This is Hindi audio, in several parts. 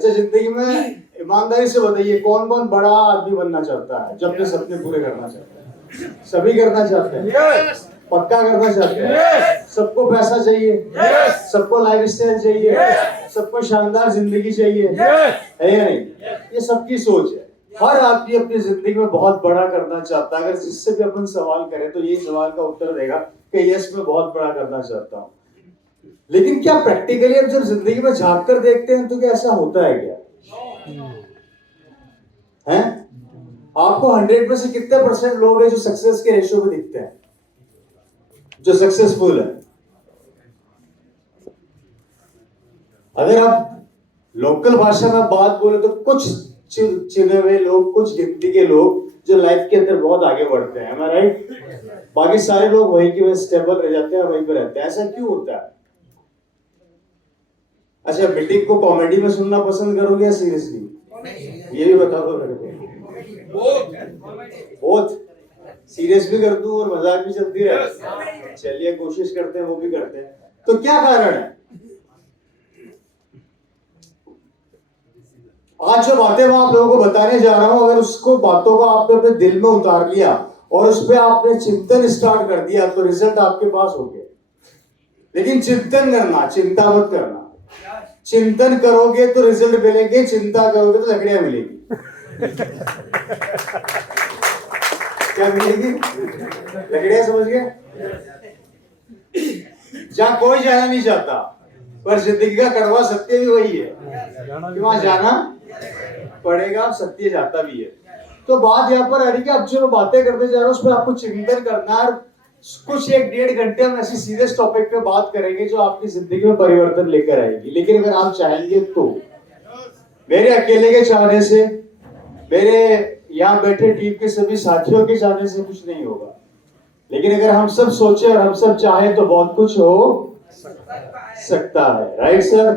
अच्छा, जिंदगी में ईमानदारी से बताइए कौन कौन बड़ा आदमी बनना चाहता है, जो अपने सपने पूरे करना चाहता है? सभी करना चाहते हैं, पक्का करना चाहते हैं। सबको पैसा चाहिए, सबको लाइफस्टाइल चाहिए, सबको शानदार जिंदगी चाहिए, है या नहीं? ये सबकी सोच है। हर आदमी अपनी जिंदगी में बहुत बड़ा करना चाहता है। अगर जिससे भी अपन सवाल करें तो यही सवाल का उत्तर देगा कि यस, मैं बहुत बड़ा करना चाहता हूँ। लेकिन क्या प्रैक्टिकली अब जब जिंदगी में झांक कर देखते हैं तो क्या ऐसा होता है क्या? हैं? आपको 100 में से कितने % लोग हैं जो सक्सेस के रेशियो में दिखते हैं, जो सक्सेसफुल है? अगर आप लोकल भाषा में बात बोले तो कुछ चुने हुए लोग, कुछ गिनती के लोग जो लाइफ के अंदर बहुत आगे बढ़ते हैं, राइट? बाकी सारे लोग वहीं के वहीं स्टेबल रह जाते हैं, वहीं पे रहते हैं। ऐसा क्यों होता है? अच्छा, मीटिंग को कॉमेडी में सुनना पसंद करोगे या सीरियसली? ये भी बता दो मेरे को। बहुत सीरियस भी कर दूं और मजाक भी चलती रहे? चलिए, कोशिश करते हैं, वो भी करते हैं। तो क्या कारण है? आज जो बातें मैं आप लोगों को बताने जा रहा हूं, अगर उसको बातों को आपने अपने दिल में उतार लिया और उस पर आपने चिंतन स्टार्ट कर दिया तो रिजल्ट आपके पास हो गया। लेकिन चिंतन करना, चिंता मत करना। चिंतन करोगे तो रिजल्ट मिलेंगे, चिंता करोगे तो लकड़ियां मिलेगी। क्या मिलेगी? लकड़ियां, समझ गए? जहां कोई जाना नहीं चाहता, पर जिंदगी का कड़वा सत्य भी वही है कि वहां जाना पड़ेगा, सत्य जाता भी है। तो बात यहाँ पर आ रही है कि अब जो बातें करते जा रहे हैं उस पर आपको चिंतन करना है। कुछ 1-1.5 घंटे हम ऐसी सीरियस टॉपिक पे बात करेंगे जो आपकी जिंदगी में परिवर्तन लेकर आएगी। लेकिन अगर आप चाहेंगे तो मेरे अकेले के चाहने से, मेरे यहाँ बैठे टीम के सभी साथियों के चाहने से कुछ नहीं होगा। लेकिन अगर हम सब सोचे और हम सब चाहे तो बहुत कुछ हो सकता है, राइट सर?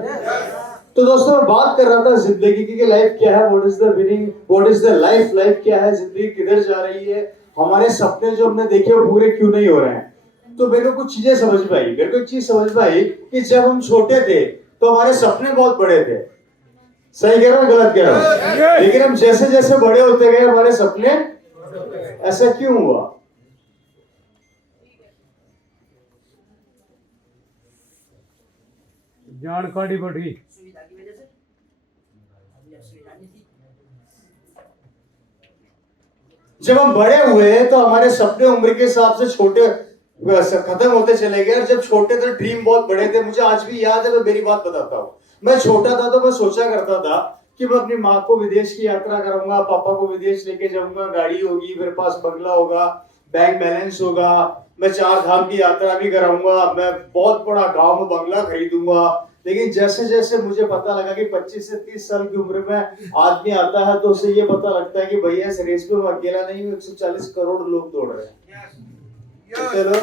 तो दोस्तों, मैं बात कर रहा था जिंदगी की लाइफ क्या है, what is the meaning, what is the life क्या है, जिंदगी किधर जा रही है, हमारे सपने जो हमने देखे वो पूरे क्यों नहीं हो रहे हैं। तो मेरे को कुछ चीजें समझ में आई। मेरे को एक चीज समझ में आई कि जब हम छोटे थे तो हमारे सपने बहुत बड़े थे। सही कह रहा हूं, गलत कह रहा हूं? लेकिन हम जैसे जैसे बड़े होते गए हमारे सपने, ऐसा क्यों हुआ? जानकारी बढ़ी। जब हम बड़े हुए तो हमारे सपने उम्र के हिसाब से छोटे खत्म होते चले गए। और जब छोटे थे ड्रीम बहुत बड़े थे। मुझे आज भी याद है, मैं मेरी बात बताता हूँ। मैं छोटा था तो मैं सोचा करता था कि मैं अपनी माँ को विदेश की यात्रा कराऊंगा, पापा को विदेश लेके जाऊंगा, गाड़ी होगी, मेरे पास बंगला होगा, बैंक बैलेंस होगा, मैं 4 धाम की यात्रा भी कराऊंगा, मैं बहुत बड़ा गांव में बंगला खरीदूंगा। लेकिन जैसे जैसे मुझे पता लगा कि 25 से 30 साल की उम्र में आदमी आता है तो उसे ये पता लगता है कि भैया इस रेस में मैं अकेला नहीं हूँ, 140 करोड़ लोग दौड़ रहे हैं। चलो,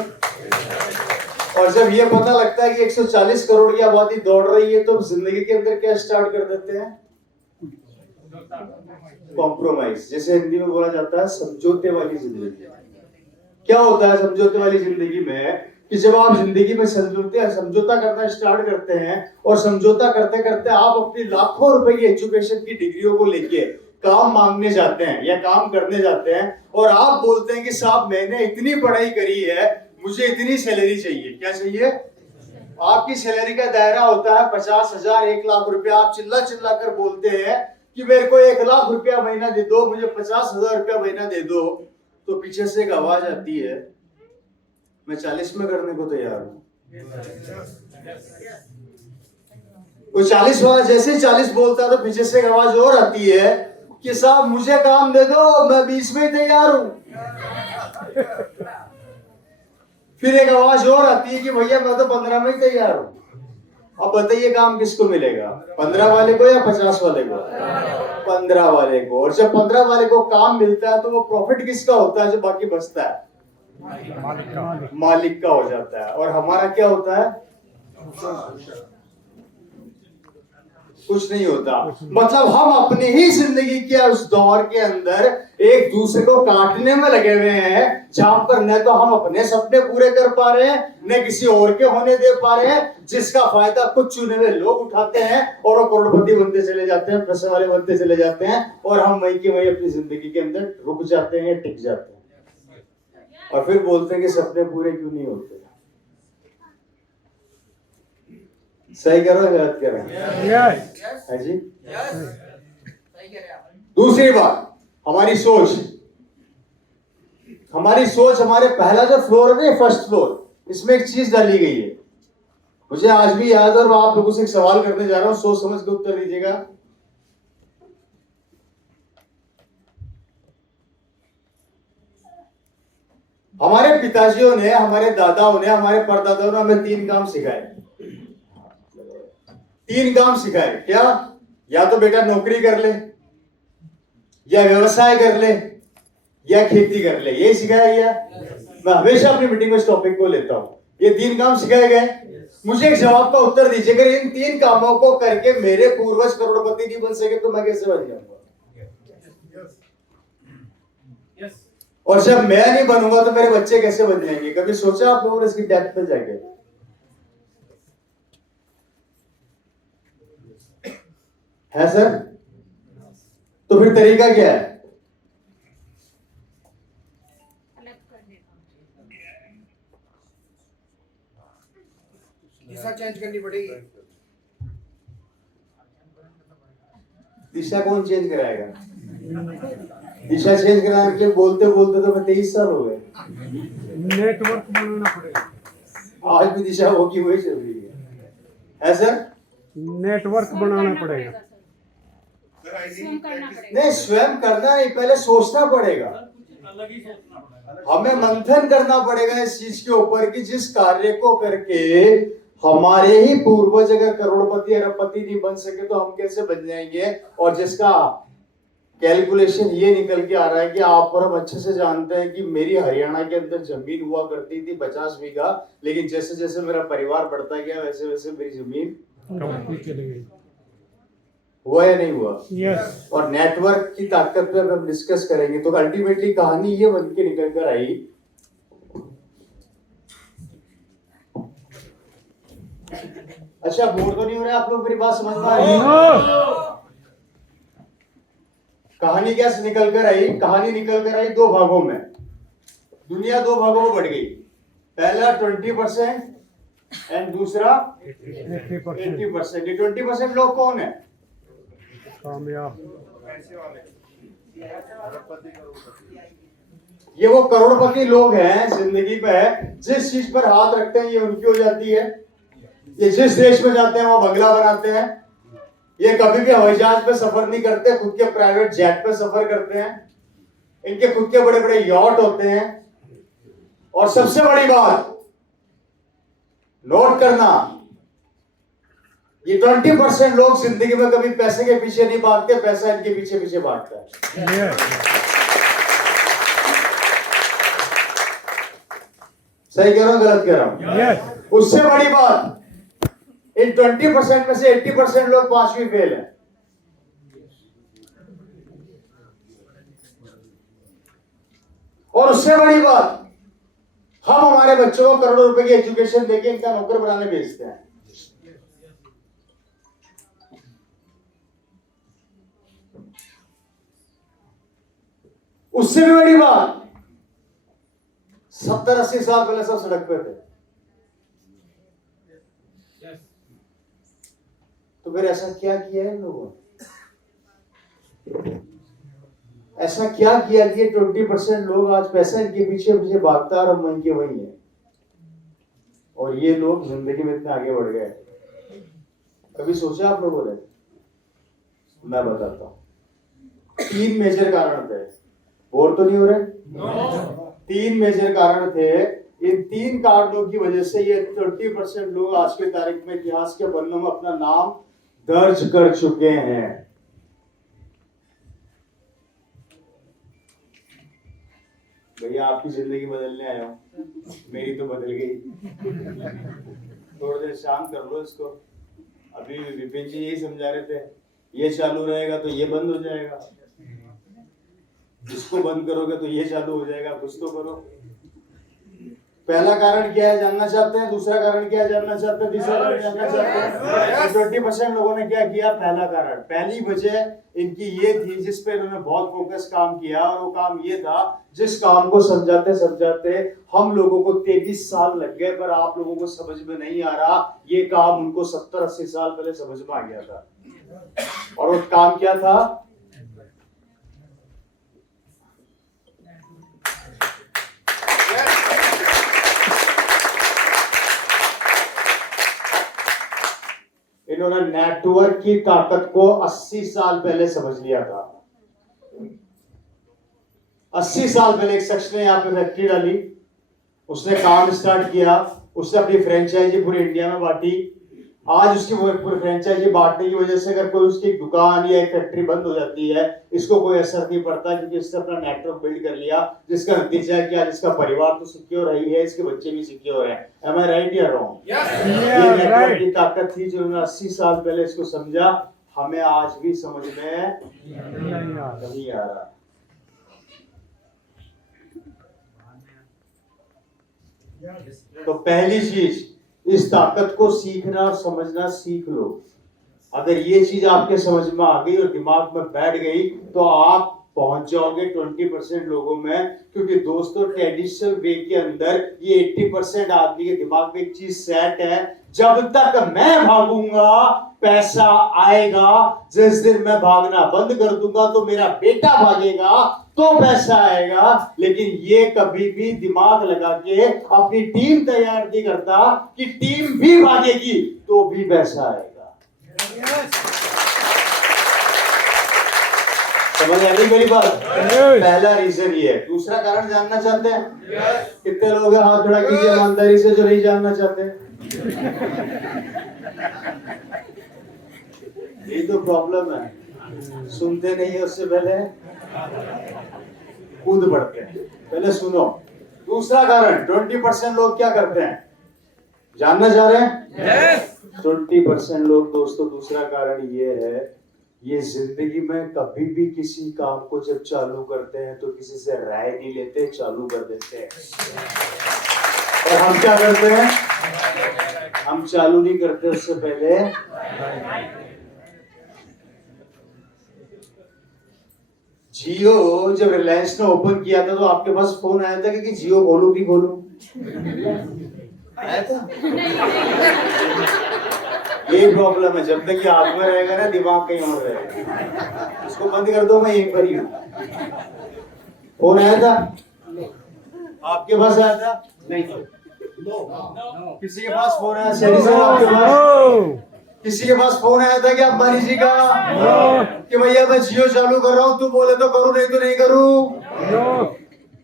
और जब ये पता लगता है कि 140 करोड़ की आबादी दौड़ रही है तो जिंदगी के अंदर क्या स्टार्ट कर देते हैं? कॉम्प्रोमाइज, जैसे हिंदी में बोला जाता है समझौते वाली जिंदगी। क्या होता है समझौते वाली जिंदगी में? कि जब आप जिंदगी में समझौता करना स्टार्ट करते हैं और समझौता करते करते आप अपनी लाखों रुपए की एजुकेशन की डिग्रियों को लेके काम मांगने जाते हैं या काम करने जाते हैं और आप बोलते हैं कि साहब मैंने इतनी पढ़ाई करी है, मुझे इतनी सैलरी चाहिए। क्या चाहिए? आपकी सैलरी का दायरा होता है 50,000, 1,00,000 रुपया। आप चिल्ला चिल्ला कर बोलते हैं कि मेरे को 1,00,000 रुपया महीना दे दो, मुझे 50,000 रुपया महीना दे दो। तो पीछे से एक आवाज आती है, मैं 40 में करने को तैयार हूं। वो 40 वाला जैसे 40 बोलता है तो पीछे से एक आवाज और आती है कि साहब मुझे काम दे दो, मैं 20 में तैयार हूं। फिर एक आवाज और आती है कि भैया मैं तो 15 में ही तैयार हूं। अब बताइए काम किसको मिलेगा, 15 वाले को या 50 वाले को? 15 वाले को। और जब 15 वाले को काम मिलता है तो वो प्रॉफिट किसका होता है? जो बाकी बचता है मालिक का हो जाता है। और हमारा क्या होता है? कुछ नहीं होता। मतलब हम अपनी ही जिंदगी के उस दौर के अंदर एक दूसरे को काटने में लगे हुए हैं, जहां पर न तो हम अपने सपने पूरे कर पा रहे हैं, न किसी और के होने दे पा रहे हैं, जिसका फायदा कुछ चुने हुए लोग उठाते हैं और वो करोड़पति बनते चले जाते हैं, पैसे वाले बनते चले जाते हैं, और हम वही की वही अपनी जिंदगी के अंदर रुक जाते हैं, टिक जाते हैं, और फिर बोलते हैं कि सपने पूरे क्यों नहीं होते। सही करो, गलत करो? है जी। दूसरी बात, हमारी सोच। हमारे पहला जो फ्लोर है, फर्स्ट फ्लोर, इसमें एक चीज डाली गई है, मुझे आज भी याद है, और आप लोगों से एक सवाल करने जा रहा हूं, सोच समझ के उत्तर दीजिएगा। हमारे पिताजियों ने, हमारे दादाओं ने, हमारे परदादाओं ने हमें 3 काम सिखाए। 3 काम सिखाए। क्या? या तो बेटा नौकरी कर ले, या व्यवसाय कर ले, या खेती कर ले। यही सिखाया गया। मैं हमेशा अपनी मीटिंग में इस टॉपिक को लेता हूं। ये 3 काम सिखाए गए। मुझे एक जवाब का उत्तर दीजिए, अगर इन 3 कामों को करके मेरे पूर्वज करोड़पति नहीं बन सके तो मैं कैसे बन जाऊंगा? और जब मैं नहीं बनूंगा तो मेरे बच्चे कैसे बन जाएंगे? कभी सोचा आप लोगों ने इसकी डेप्थ में जाके? है सर? तो फिर तरीका क्या है? दिशा चेंज करनी पड़ेगी। दिशा कौन चेंज कराएगा? दिशा चेंज कराने के लिए बोलते बोलते तो मैं 23 साल हो गए। नेटवर्क बनाना पड़ेगा। आज भी दिशा होगी वही चल रही है सर? नेटवर्क बनाना पड़ेगा। नहीं, स्वयं करना नहीं, पहले सोचना पड़ेगा। हमें मंथन करना पड़ेगा इस चीज के ऊपर कि जिस कार्य को करके हमारे ही पूर्वज अगर करोड़पति अरबपति नहीं बन सके तो हम कैसे बन जाएंगे। और जिसका कैलकुलेशन ये निकल के आ रहा है कि आप और हम अच्छे से जानते हैं कि मेरी हरियाणा के अंदर जमीन हुआ करती थी 50 बीघा, लेकिन जैसे जैसे मेरा परिवार बढ़ता गया वैसे वैसे मेरी जमीन चली गई। हुआ या नहीं हुआ? यस। और नेटवर्क की ताकत पे हम डिस्कस करेंगे तो अल्टीमेटली कहानी ये बन के निकल कर आई। अच्छा, बोर तो नहीं हो रहा आप लोग? मेरी बात समझ में आ रही है? कहानी क्या निकल कर आई? कहानी निकल कर आई 2 भागों में। दुनिया 2 भागों में बढ़ गई। पहला 20% एंड दूसरा 80%। ये 20% लोग कौन है? कामयाब। ये वो करोड़पति लोग हैं जिंदगी पे, जिस चीज पर हाथ रखते हैं ये उनकी हो जाती है। ये जिस देश में जाते हैं वहां बंगला बनाते हैं। ये कभी भी हवाई जहाज पे सफर नहीं करते, खुद के प्राइवेट जेट पे सफर करते हैं। इनके खुद के बड़े बड़े यॉट होते हैं। और सबसे बड़ी बात नोट करना, ये 20% लोग जिंदगी में कभी पैसे के पीछे नहीं भागते, पैसा इनके पीछे पीछे भागता है। सही कह रहा हूं, गलत कह रहा हूं? उससे बड़ी बात, इन 20% में से 80% लोग 5वीं फेल है। और उससे बड़ी बात, हम हमारे बच्चों को करोड़ों रुपए की एजुकेशन देके इनका नौकर बनाने भेजते हैं। उससे भी बड़ी बात, 70-80 साल पहले सब सड़क पे थे। तो फिर ऐसा क्या किया है इन लोगों ने? ऐसा क्या किया कि 20% लोग आज पैसा इनके पीछे पीछे भागता है और हम वहीं के वहीं है। और ये लोग जिंदगी में इतने आगे बढ़ गए। कभी सोचा आप लोगों ने? मैं बताता हूं। 3 मेजर कारण थे। बोर तो नहीं हो रहे? 3 मेजर कारण थे। इन 3 कारणों की वजह से ये 30% लोग आज के तारीख में इतिहास के पन्नों में अपना नाम दर्ज कर चुके हैं। भैया आपकी जिंदगी बदलने आया हूं, मेरी तो बदल गई। थोड़ी देर शांत कर लो इसको। अभी विपिन जी यही समझा रहे थे, ये चालू रहेगा तो ये बंद हो जाएगा, इसको बंद करोगे तो ये चालू हो जाएगा, कुछ तो करो। पहला कारण क्या है जानना चाहते हैं, दूसरा कारण क्या है जानना चाहते हैं, तीसरा कारण जानना चाहते हैं। 20% लोगों ने क्या किया, पहला कारण, पहली वजह इनकी ये थी जिस पे इन्होंने बहुत फोकस काम किया, और वो काम ये था, जिस काम को समझाते समझाते हम लोगों को 33 साल लग गए, पर आप लोगों को समझ में नहीं आ रहा, ये काम उनको 70-80 साल पहले समझ में आ गया था। और वो काम क्या था, इन्होंने नेटवर्क की ताकत को 80 साल पहले समझ लिया था। 80 साल पहले एक शख्स ने यहाँ पे फैक्ट्री डाली, उसने काम स्टार्ट किया, उसने अपनी फ्रेंचाइजी पूरी इंडिया में बांटी। आज उसकी पूरी फ्रेंचाइजी बांटने की वजह से अगर कोई उसकी दुकान या एक फैक्ट्री बंद हो जाती है, इसको कोई असर नहीं पड़ता, क्योंकि इसने अपना नेटवर्क बिल्ड कर लिया, जिसका नतीजा है कि आज इसका परिवार तो सिक्योर ही है, इसके बच्चे भी सिक्योर हैं। Am I right या wrong? ये नेटवर्क की ताकत थी जो 80 साल पहले इसको समझा, हमें आज भी समझ में नहीं आ रहा। तो पहली चीज, इस ताकत को सीखना और समझना सीख लो। अगर ये चीज आपके समझ में आ गई और दिमाग में बैठ गई तो आप पहुंच जाओगे 20% लोगों में। क्योंकि दोस्तों ट्रेडिशनल वे के अंदर ये 80% आदमी के दिमाग में एक चीज सेट है, जब तक मैं भागूंगा पैसा आएगा, जिस दिन मैं भागना बंद कर दूंगा तो मेरा बेटा भागेगा तो पैसा आएगा। लेकिन ये कभी भी दिमाग लगा के अपनी टीम तैयार नहीं करता कि टीम भी भागेगी तो भी पैसा आएगा। समझ आ गई मेरी बात? पहला रीजन ये है। दूसरा कारण जानना चाहते हैं? कितने लोग हैं, हाथ खड़ा कीजिए ईमानदारी से जो नहीं जानना चाहते। ये तो प्रॉब्लम है, सुनते नहीं है, उससे पहले कूद पड़ते हैं। पहले सुनो। दूसरा कारण, 20% लोग क्या करते हैं, जानना चाह रहे हैं? 20% लोग दोस्तों, दूसरा कारण ये है, ये जिंदगी में कभी भी किसी काम को जब चालू करते हैं तो किसी से राय नहीं लेते, चालू कर देते हैं। और हम क्या करते हैं, हम चालू नहीं करते उससे पहले जियो जब रिलायंस ने ओपन किया था तो आपके पास फोन आया था कि जियो खोलूं कि खोलूं? आया था? ये प्रॉब्लम है, जब तक ये हाथ में रहेगा ना दिमाग कहीं और रहेगा। इसको बंद कर दो, मैं यहीं पर ही हूं। फोन आया था आपके पास? आया था? नहीं। किसी के पास फोन आया? सही से आपके पास? किसी के पास फोन आया था कि अंबानी जी का कि भैया मैं जियो चालू कर रहा हूँ, तू बोले तो करूँ नहीं तो नहीं करूँ?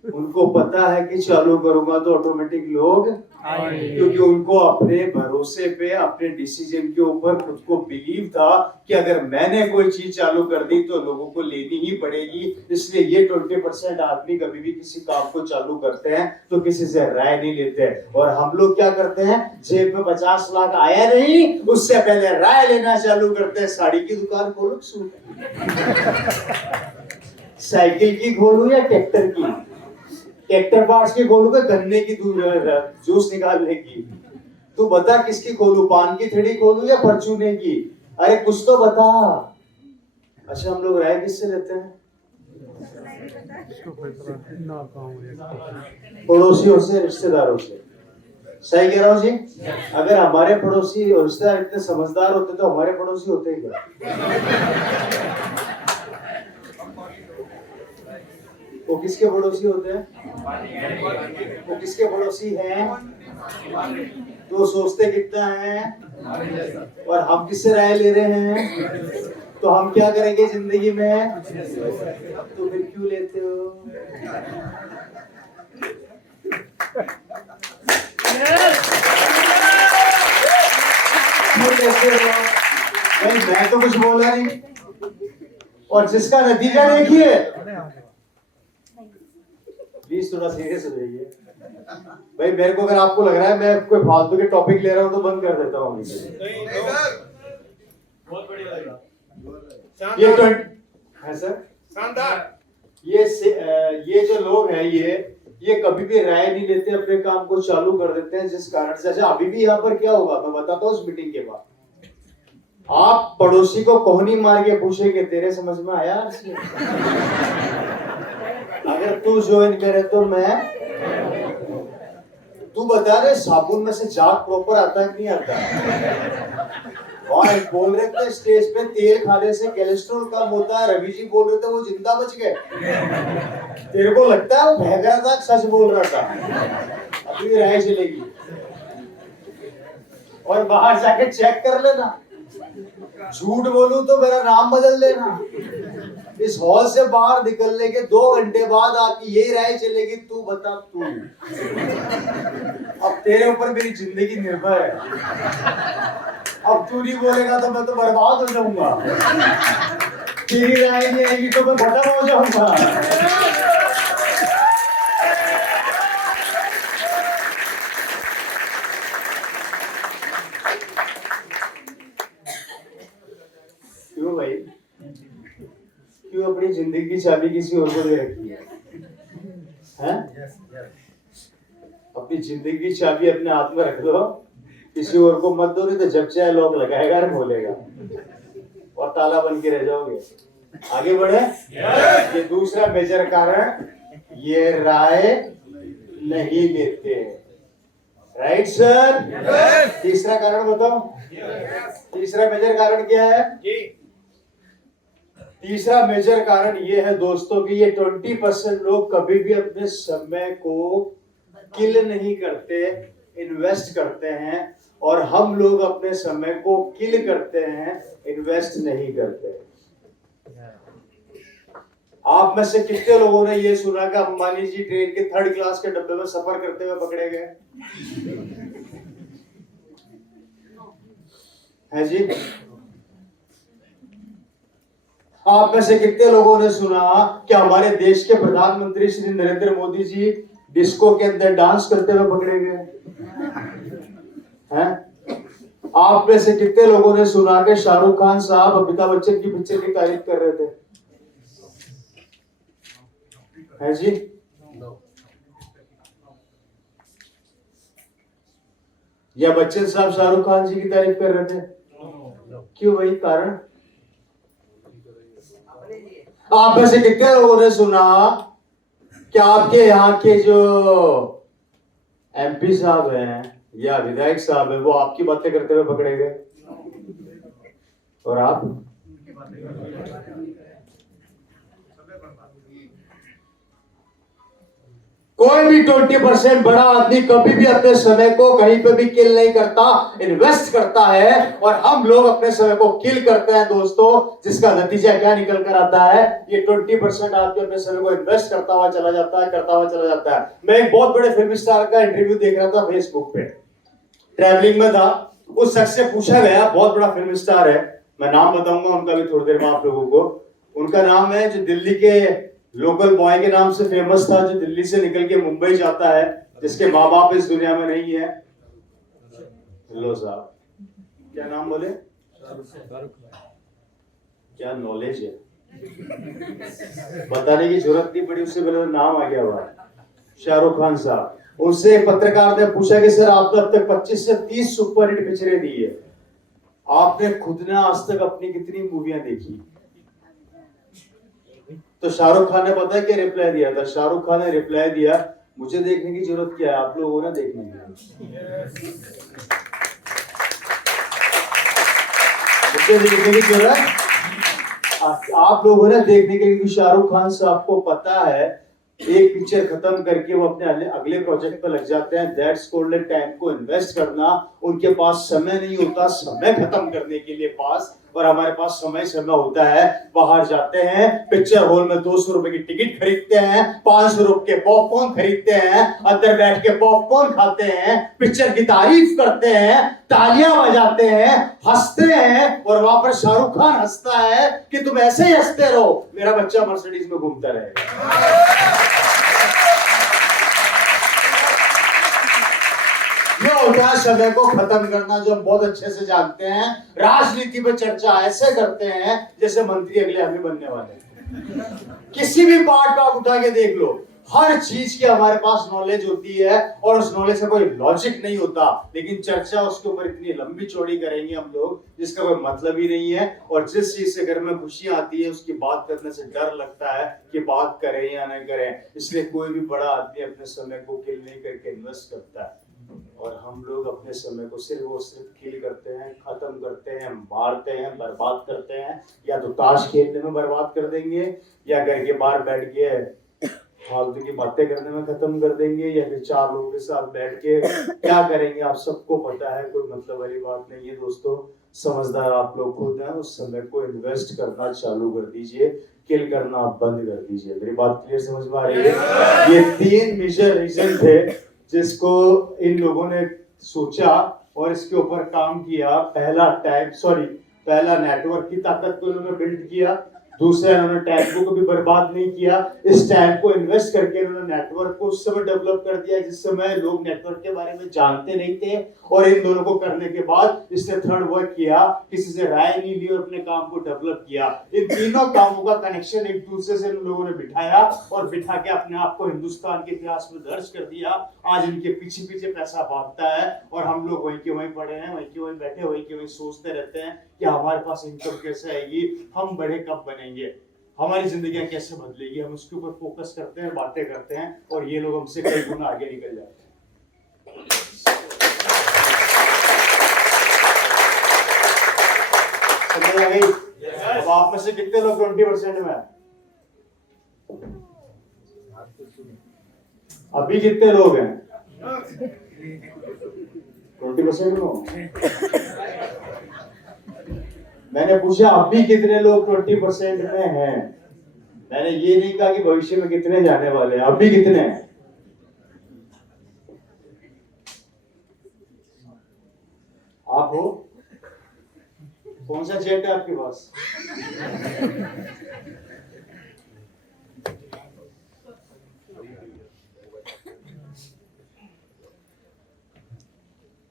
उनको पता है कि चालू करूंगा तो ऑटोमेटिक लोग आएंगे, क्योंकि उनको अपने भरोसे पे, अपने डिसीजन के ऊपर खुद को बिलीव था कि अगर मैंने कोई चीज चालू कर दी तो लोगों को लेनी ही पड़ेगी। इसलिए ये 20% आदमी कभी भी किसी काम को चालू करते हैं तो किसी से राय नहीं लेते। और हम लोग क्या करते हैं, जेब में 50 लाख आया नहीं, उससे पहले राय लेना चालू करते हैं। साड़ी की दुकान खोलूं, सूट साइकिल की खोलूं या ट्रैक्टर की? ट्रैक्टर पार्ट्स की खोलूंगा, गन्ने की जूस निकालने की? तू बता किसकी खोलूं, पान की थैली खोलूं या परचूने की? अरे कुछ तो बता। अच्छा हम लोग राय किससे लेते हैं? पड़ोसियों से, रिश्तेदारों से। सही कह रहा हूँ जी? अगर हमारे पड़ोसी और रिश्तेदार इतने समझदार होते तो हमारे पड़ोसी होते ही क्या? वो किसके पड़ोसी होते हैं? वो किसके पड़ोसी हैं? तो सोचते कितना है, और हम किससे राय ले रहे हैं? तो हम क्या करेंगे जिंदगी में? तो फिर क्यों लेते हो? क्यों लेते हो? भाई मैं तो कुछ बोला नहीं, और जिसका नतीजा देखिए। प्लीज थोड़ा सीरियस हो जाइए भाई। मेरे को, अगर आपको लग रहा है मैं कोई फालतू के टॉपिक ले रहा हूं तो बंद कर देता हूँ। बहुत बढ़िया लगा। ये 20 है सर। शानदार। ये जो लोग हैं ये कभी भी राय नहीं लेते, अपने काम को चालू कर देते हैं, जिस कारण से अच्छा अभी भी यहाँ पर क्या होगा मैं बताता हूँ। उस मीटिंग के बाद आप पड़ोसी को कोहनी मार के पूछेंगे तेरे समझ में आया अगर तू ज्वाइन करे तो मैं, तू बता रहे साबुन में से जाग प्रॉपर आता है कि नहीं आता। और बोल रहे थे स्टेज पे तेल खाने से कोलेस्ट्रॉल कम होता है, रवि जी बोल रहे थे वो जिंदा बच गए। तेरे को लगता है वो बहक रहा था, सच बोल रहा था। अभी राय चलेगी और बाहर जाके चेक कर लेना, झूठ बोलूं तो मेरा नाम बदल देना। इस हॉल से बाहर निकलने के 2 घंटे बाद आपकी यही राय चलेगी, तू बता तू। अब तेरे ऊपर मेरी जिंदगी निर्भर है। अब तू नहीं बोलेगा तो मैं तो बर्बाद हो जाऊंगा। तेरी राय नहीं आएगी तो मैं खत्म हो जाऊंगा। क्यों भाई, क्यों अपनी जिंदगी की चाबी किसी और को दे रखी है? अपनी जिंदगी की चाबी अपने हाथ में रख दो, किसी और को मत दो, नहीं तो जब चाहे लॉक लगाएगा और खोलेगा और ताला बन के रह जाओगे। आगे बढ़े। ये दूसरा मेजर कारण, ये राय नहीं देते। Right sir. तीसरा कारण बताओ। तीसरा मेजर कारण क्या है? तीसरा मेजर कारण ये है दोस्तों कि ये 20% लोग कभी भी अपने समय को किल नहीं करते, इन्वेस्ट करते हैं। और हम लोग अपने समय को किल करते हैं, इन्वेस्ट नहीं करते। आप में से कितने लोगों ने ये सुना कि अंबानी जी ट्रेन के 3rd क्लास के डब्बे में सफर करते हुए पकड़े गए है जी? आप में से कितने लोगों ने सुना कि हमारे देश के प्रधानमंत्री श्री नरेंद्र मोदी जी डिस्को के अंदर डांस करते हुए पकड़े गए हैं? आप में से कितने लोगों ने सुना कि शाहरुख खान साहब अमिताभ बच्चन की पिक्चर की तारीफ कर रहे थे? है जी? या बच्चन साहब शाहरुख खान जी की तारीफ कर रहे थे? क्यों भाई? कारण आप में से कितने लोगों ने सुना कि आपके यहाँ के जो एमपी साहब हैं या विधायक साहब हैं वो आपकी बातें करते हुए पकड़े गए और आप? कोई भी 20% बड़ा आदमी कभी भी अपने समय को कहीं पे भी किल नहीं करता, इन्वेस्ट करता है। और हम लोग अपने समय को किल करते हैं दोस्तों, जिसका नतीजा क्या निकल कर आता है? ये 20% आदमी अपने समय को इन्वेस्ट करता हुआ चला जाता है, करता हुआ चला जाता है। मैं एक बहुत बड़े फिल्म स्टार का इंटरव्यू देख रहा था फेसबुक पे, ट्रैवलिंग में था। उस शख्स से पूछा गया, बहुत बड़ा फिल्म स्टार है, मैं नाम बताऊंगा उनका भी थोड़ी देर में आप लोगों को। उनका नाम है, जो दिल्ली के लोकल बॉय के नाम से फेमस था, जो दिल्ली से निकल के मुंबई जाता है, जिसके माँ बाप इस दुनिया में नहीं है। हेलो साहब, क्या नाम बोले? क्या नॉलेज है, बताने की जरूरत नहीं पड़ी, उससे पहले नाम आ गया बाहर। शाहरुख खान साहब। उनसे एक पत्रकार ने पूछा कि सर आपने अब तक 25 से 30 सुपरहिट पिक्चरें दी है, आपने खुद ने आज तक अपनी कितनी मूवियां देखी? तो शाहरुख खान ने पता है क्या रिप्लाई दिया था? शाहरुख खान ने रिप्लाई दिया, मुझे देखने की जरूरत क्या है, आप लोगों ने देखने की। मुझे देखने की जरूरत आप लोगों ने देखने के लिए। शाहरुख खान साहब को पता है एक पिक्चर खत्म करके वो अपने अगले प्रोजेक्ट पे लग जाते हैं। दैट्स कॉल्ड टाइम को इन्वेस्ट करना। उनके पास समय नहीं होता समय खत्म करने के लिए पास, और हमारे पास समय होता है। बाहर जाते हैं, पिक्चर हॉल में 200 रुपए की टिकट खरीदते हैं, 500 रुपए के पॉपकॉर्न खरीदते हैं, अंदर बैठ के पॉपकॉर्न खाते हैं, पिक्चर की तारीफ करते हैं, तालियां बजाते हैं, हंसते हैं। और वहां पर शाहरुख खान हंसता है कि तुम ऐसे ही हंसते रहो, मेरा बच्चा मर्सिडीज में घूमता रहेगा। ये होता है समय को खत्म करना, जो हम बहुत अच्छे से जानते हैं। राजनीति पे चर्चा ऐसे करते हैं जैसे मंत्री अगले हमें बनने वाले हैं। किसी भी पार्ट को आप उठा के देख लो, हर चीज की हमारे पास नॉलेज होती है और उस नॉलेज से कोई लॉजिक नहीं होता, लेकिन चर्चा उसके ऊपर इतनी लंबी चौड़ी करेंगे हम लोग जिसका कोई मतलब ही नहीं है। और जिस चीज से घर में खुशी आती है उसकी बात करने से डर लगता है कि बात करें या नहीं करें, इसलिए कोई भी बड़ा आदमी अपने समय को किल नहीं करके इन्वेस्ट करता है। और हम लोग अपने समय को सिर्फ और सिर्फ किल करते हैं, खत्म करते हैं, मारते हैं, बर्बाद करते हैं। या तो ताश खेलने में बर्बाद कर देंगे, या घर के बाहर बैठ के फालतू की बातें करने में खत्म कर देंगे, या फिर चार लोगों के साथ बैठ के क्या करेंगे आप सबको पता है। कोई मतलब वाली बात नहीं है दोस्तों, समझदार आप लोग खुद हैं। उस समय को इन्वेस्ट करना चालू कर दीजिए, किल करना आप बंद कर दीजिए। मेरी बात क्लियर समझ में आ रही है? ये 3 मेजर रीजन थे जिसको इन लोगों ने सोचा और इसके ऊपर काम किया। पहला नेटवर्क की ताकत को उन्होंने बिल्ड किया, दूसरा इन्होंने टाइम को भी बर्बाद नहीं किया। इस टाइम को इन्वेस्ट करके इन्होंने नेटवर्क को उस समय डेवलप कर दिया जिस समय लोग नेटवर्क के बारे में जानते नहीं थे। और इन दोनों को करने के बाद इसने थर्ड वर्क किया, किसी से राय नहीं ली और अपने काम को डेवलप किया। इन तीनों कामों का कनेक्शन एक दूसरे से इन लोगों ने बिठाया और बिठा के अपने आप को हिंदुस्तान के इतिहास में दर्ज कर दिया। आज इनके पीछे पीछे पैसा भागता है और हम लोग वहीं के वहीं पड़े हैं, वहीं के वहीं बैठे, वहीं के वहीं सोचते रहते हैं कि हमारे पास इनकम कैसे आएगी, हम बड़े कब बनेंगे, हमारी जिंदगी कैसे बदलेगी। हम उसके ऊपर फोकस करते हैं, बातें करते हैं और ये लोग हमसे कई गुना आगे निकल जाते हैं। समझ आ गई? अब आप में से कितने लोग 20% में है? अभी कितने लोग हैं 20% में हो? मैंने पूछा अभी कितने लोग 20% में हैं। मैंने ये नहीं कहा कि भविष्य में कितने जाने वाले हैं, अभी कितने हैं। आप हो? कौन सा जेट है आपके पास?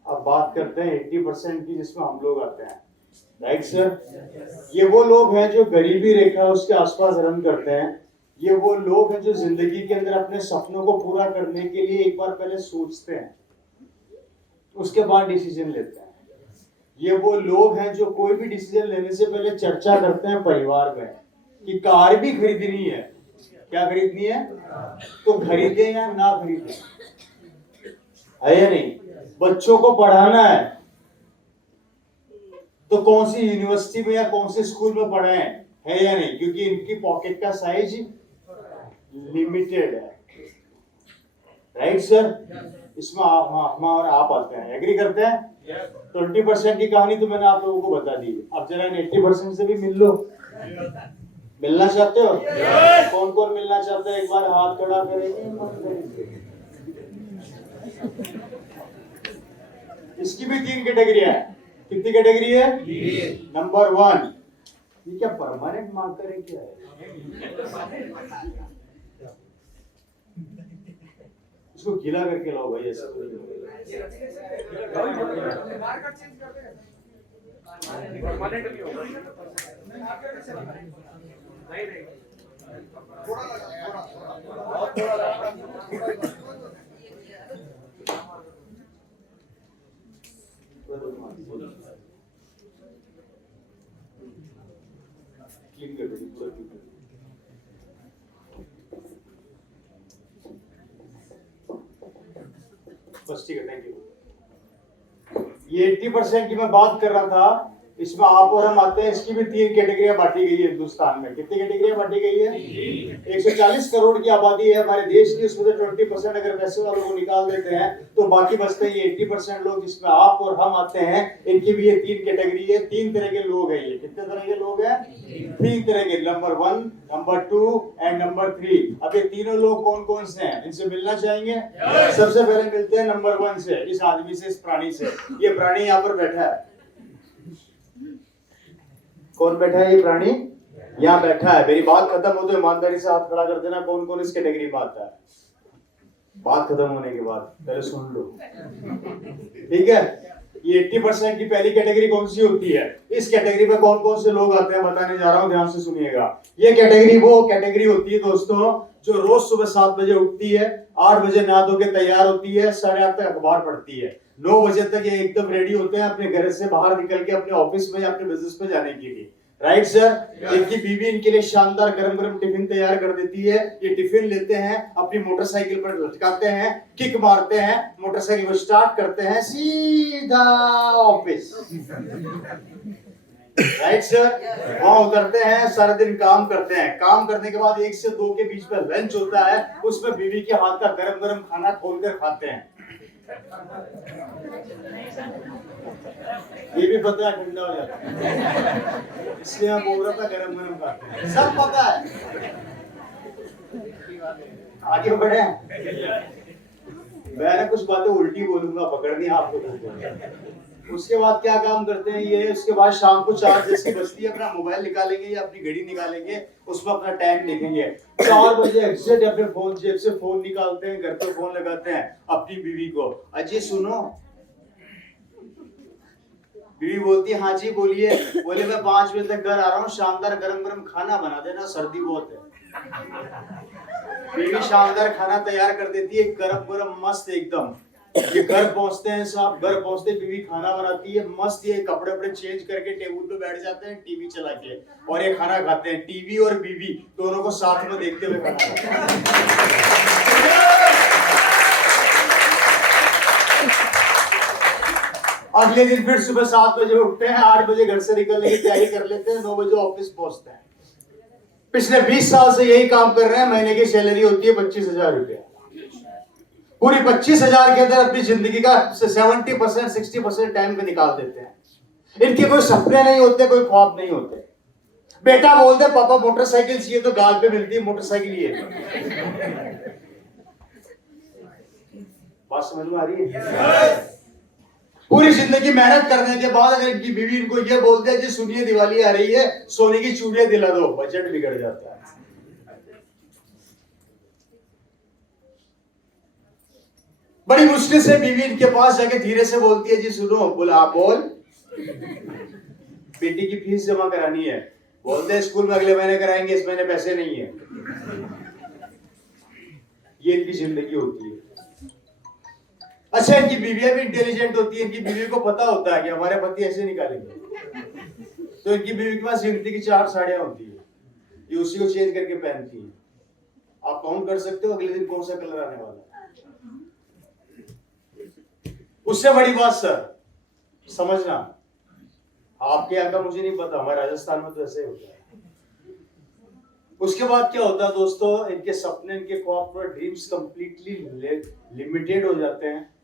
अब बात करते हैं 80% की, जिसमें हम लोग आते हैं। Right sir? ये वो लोग हैं जो गरीबी रेखा उसके आसपास रन करते हैं। ये वो लोग हैं जो जिंदगी के अंदर अपने सपनों को पूरा करने के लिए एक बार पहले सोचते हैं, उसके बाद डिसीजन लेते हैं। ये वो लोग हैं जो कोई भी डिसीजन लेने से पहले चर्चा करते हैं परिवार में कि कार भी खरीदनी है, क्या खरीदनी है, तो खरीदें या ना खरीदें, है या नहीं। बच्चों को पढ़ाना है तो कौन सी यूनिवर्सिटी में या कौन से स्कूल में पढ़ाएं, है या नहीं, क्योंकि इनकी पॉकेट का साइज लिमिटेड है। Right sir? इसमें हम और आप आते हैं, एग्री करते हैं। 20% की कहानी तो मैंने आप लोगों को बता दी। अब जरा 80% से भी मिल लो। मिलना चाहते हो? कौन कौन मिलना चाहते हैं? एक बार हाथ खड़ा करेंगे। इसकी भी 3 कैटेगरी है। कितनी कैटेगरी है? नंबर 1, ये क्या परमानेंट मार्कर है क्या है? इसको गीला करके लाओ भाई, ऐसा क्लीन कर दीजिए, पूरा क्लीन कर दीजिए। बस ठीक है, थैंक यू। ये 80% की मैं बात कर रहा था, इसमें आप और हम आते हैं। इसकी भी 3 कैटेगरियां बांटी गई है हिंदुस्तान में। कितनी कैटेगरियां बांटी गई है? 140 करोड़ की आबादी है हमारे देश की, उसमें से 20% अगर पैसे वालों को निकाल देते हैं तो बाकी बचते हैं 80% लोग, जिसमें आप और हम आते हैं। इनकी भी ये 3 कैटेगरी है। 3 तरह के लोग हैं ये। कितने तरह के लोग हैं? 3 तरह के। Number 1, number 2 and number 3। अब ये तीनों लोग कौन कौन से हैं, इनसे मिलना चाहेंगे? सबसे पहले मिलते हैं नंबर 1 से, इस आदमी से, इस प्राणी से। ये प्राणी यहाँ पर बैठा है। कौन बैठा है? ये प्राणी यहाँ बैठा है। मेरी बात खत्म हो तो ईमानदारी से हाथ खड़ा कर देना कौन कौन इस कैटेगरी में आता है। बात खत्म होने के बाद पहले सुन लो, ठीक है। ये 80% की पहली कैटेगरी कौन सी होती है? इस कैटेगरी में कौन कौन से लोग आते हैं बताने जा रहा हूं, ध्यान से सुनिएगा। ये कैटेगरी वो कैटेगरी होती है दोस्तों जो रोज सुबह 7 बजे उठती है, 8 बजे नहा धो के तैयार होती है, 8:30 तक अखबार पढ़ती है, 9 बजे तक ये एकदम रेडी होते हैं अपने घर से बाहर निकल के अपने ऑफिस में या अपने बिजनेस पे जाने के लिए। Right sir. इनकी बीवी इनके लिए शानदार गरम गरम टिफिन तैयार कर देती है। ये टिफिन लेते हैं, अपनी मोटरसाइकिल पर लटकाते हैं, किक मारते हैं, मोटरसाइकिल को स्टार्ट करते हैं, सीधा ऑफिस। Right sir. वहां उतरते हैं, सारे दिन काम करते हैं, काम करने के बाद 1 से 2 के बीच में लंच होता है, उसमें बीवी के हाथ का गरम गरम खाना खोलकर खाते हैं। ये भी पता है ठंडा हो जाता है, इसलिए हम बोल रहा था गरम गरम खाते हैं, सब पता है। आगे बढ़े, मैं कुछ बातें उल्टी बोलूंगा, पकड़नी आपको। उसके बाद क्या काम करते हैं ये? उसके बाद शाम को 4 जैसी बजती है, अपना मोबाइल निकालेंगे या अपनी घड़ी निकालेंगे, उसमें अपना टाइम देखेंगे। 4 बजे एग्जैक्ट अपने फोन जेब से फोन निकालते हैं, घर पे फोन लगाते हैं अपनी बीवी को, अजी सुनो। बीवी बोलती है हाँ जी बोलिए। बोले मैं 5 बजे तक घर आ रहा हूँ, शानदार गरम गरम खाना बना देना, सर्दी बहुत है। बीवी शानदार खाना तैयार कर देती है, गरम गरम मस्त एकदम। ये घर पहुंचते हैं साहब, घर पहुंचते बीवी खाना बनाती है मस्त, ये कपड़े वपड़े चेंज करके टेबल पे बैठ जाते हैं टीवी चला के, और ये खाना खाते हैं। टीवी और बीवी दोनों को साथ में देखते हुए खाना खाते हैं। अगले दिन फिर सुबह 7 बजे उठते हैं, 8 बजे घर से निकलने की तैयारी कर लेते हैं, 9 बजे ऑफिस पहुंचते हैं। पिछले 20 साल से यही काम कर रहे हैं। महीने की सैलरी होती है 25,000 रुपया। पूरी 25,000 के अंदर अपनी जिंदगी का 70% 60% टाइम पे निकाल देते हैं। इनके कोई सपने नहीं होते, कोई ख्वाब नहीं होते। बेटा बोलते पापा मोटरसाइकिल चाहिए, तो गाल पे मिलती है मोटरसाइकिल ये। बात समझ में आ रही है? पूरी जिंदगी मेहनत करने के बाद अगर इनकी बीवी इनको ये बोलते हैं जी सुनिए दिवाली आ रही है, सोने की चूड़ियां दिला दो, बजट बिगड़ जाता है। बड़ी मुश्किल से बीवी इनके पास जाके धीरे से बोलती है जी सुनो। बोला आप बोल। बेटी की फीस जमा करानी है। बोलते हैं स्कूल में अगले महीने कराएंगे, इस महीने पैसे नहीं है। ये इनकी जिंदगी होती है। अच्छा, इनकी बीवियां भी इंटेलिजेंट होती है। इनकी बीवी को पता होता है कि हमारे पति ऐसे निकालेंगे, तो इनकी बीवी के पास जिंदगी की 4 साड़ियां होती है, ये उसी को चेंज करके पहनती है। आप काउंट कर सकते हो अगले दिन कौन सा कलर आने वाला है। उससे बड़ी बात सर समझना, आपके यहाँ का मुझे नहीं पता, हमारे राजस्थान में तो ऐसे ही होता है। उसके बाद क्या होता है दोस्तों, इनके सपने, इनके ख्वाब, ड्रीम्स कंप्लीटली लिमिटेड हो जाते हैं।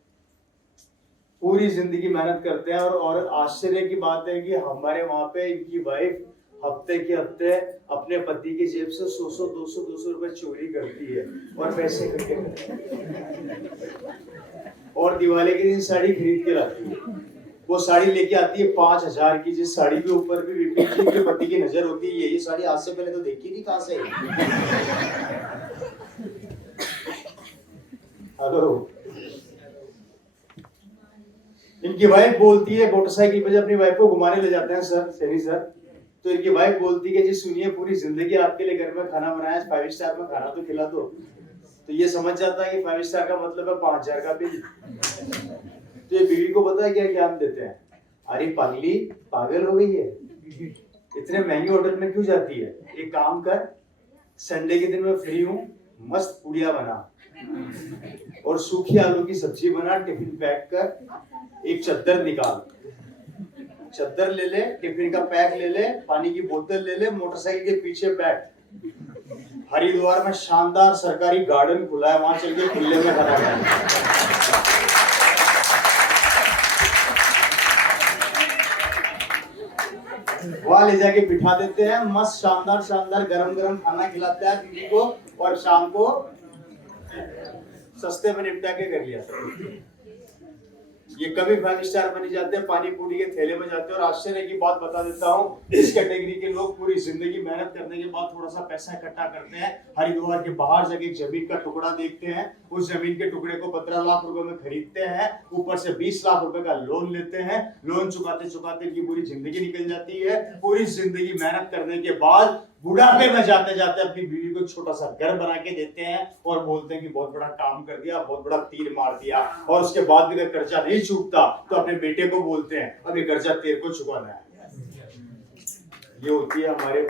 पूरी जिंदगी मेहनत करते हैं, और आश्चर्य की बात है कि हमारे वहां पे इनकी वाइफ हफ्ते के हफ्ते अपने पति की जेब से 100-200 रुपए चोरी करती है और पैसे इकट्ठे करती है, और दिवाली के दिन साड़ी खरीद के लाती है। वो साड़ी लेके आती है 5,000 की, जिस साड़ी के ऊपर भी विपिन के पति की नजर होती है। ये साड़ी आज से पहले तो देखी नहीं, कहां से? हेलो। इनकी वाइफ बोलती है, मोटरसाइकिल पे जब अपनी वाइफ को घुमाने ले जाते हैं सर, सही सर, तो इनकी वाइफ बोलती है जी सुनिए पूरी जिंदगी आपके लिए घर में खाना बनाया, 5 स्टार में खाना तो खिला दो। तो ये समझ जाता है कि 5 स्टार का मतलब है 5,000 का बिल। तो ये बीवी को पता है क्या ज्ञान देते हैं, अरे पागली पागल हो गई है, इतने महंगे होटल में क्यों जाती है? एक काम कर, संडे के दिन मैं फ्री हूँ, मस्त पूड़िया बना और सूखी आलू की सब्जी बना, टिफिन पैक कर, एक चद्दर निकाल, चद्दर ले ले, टिफिन का पैक ले ले, पानी की बोतल ले ले, मोटरसाइकिल के पीछे बैठ, हरिद्वार में शानदार सरकारी गार्डन खुला है, वहां चल के खुले में खाना खाए। वहां ले जाके बिठा देते हैं, मस्त शानदार शानदार गरम गरम खाना खिलाते हैं बीवी को, और शाम को सस्ते में निपटा के कर लिया। ये कभी 5 स्टार बनी जाते हैं, पानी पूरी के थैले में जाते हैं। और आश्चर्य की बात बता देता हूँ, इस कैटेगरी के लोग पूरी जिंदगी मेहनत करने के बाद थोड़ा सा पैसा इकट्ठा करते हैं, हरिद्वार के बाहर जाके एक जमीन का टुकड़ा देखते हैं, उस जमीन के टुकड़े को 15 लाख रुपए में खरीदते हैं, ऊपर से 20 लाख रुपए का लोन लेते हैं। लोन चुकाते चुकाते इनकी पूरी जिंदगी निकल जाती है। पूरी जिंदगी मेहनत करने के बाद बुढ़ापे में जाते जाते अपनी बीवी को छोटा सा घर बना के देते हैं और बोलते हैं कि बहुत बड़ा काम कर दिया, बहुत बड़ा तीर मार दिया। और उसके बाद भी अगर कर्जा नहीं चूकता तो अपने बेटे को बोलते हैं अब ये कर्जा तेरे को चुकाना है। ये होती है हमारे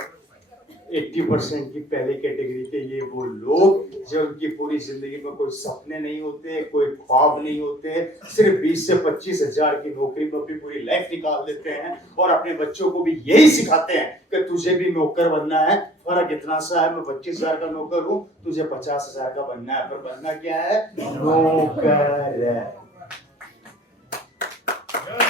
80% की पहले कैटेगरी के ये वो लोग जो उनकी पूरी जिंदगी में कोई सपने नहीं होते, कोई ख्वाब नहीं होते, सिर्फ 20 से 25 हजार की नौकरी में अपनी पूरी लाइफ निकाल देते हैं और अपने बच्चों को भी यही सिखाते हैं कि तुझे भी नौकर बनना है। फर्क इतना सा है, मैं 25,000 का नौकर हूँ, तुझे 50,000 का बनना है, पर बनना क्या है? नौकर।